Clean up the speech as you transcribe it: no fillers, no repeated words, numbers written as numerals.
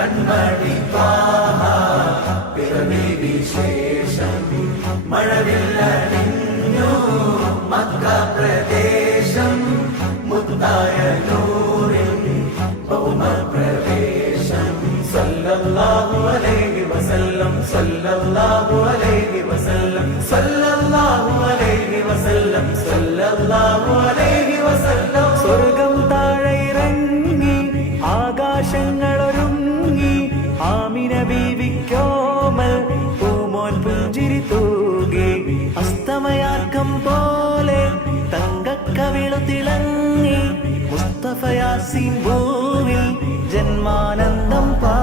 കൺമണി ത്വാഹ പിറവി വിശേഷം മഴവില്ലണിഞ്ഞു മക്ക പ്രദേശം മുത്തായ നൂറിൻ ഭൗമ പ്രവേശം സല്ലല്ലാഹു അലൈഹി വസല്ലം സല്ലല്ലാഹു അലൈഹി വസല്ലം സല്ലല്ലാഹു അലൈഹി വസല്ലം സല്ലല്ലാഹു അലൈഹി വസല്ലം. സ്വർഗം താഴെ ഇറങ്ങി ആകാശങ്ങളൊരുങ്ങി ആമിന ബീവിക്കോമൽ പൂമോൻ പുഞ്ചിരി തൂകി അസ്തമയാർക്കം പോലെ തങ്കക്കവിളു തിളങ്ങി മുസ്തഫ യാസീൻ ഭൂവിൽ ജന്മാനന്ദം പാ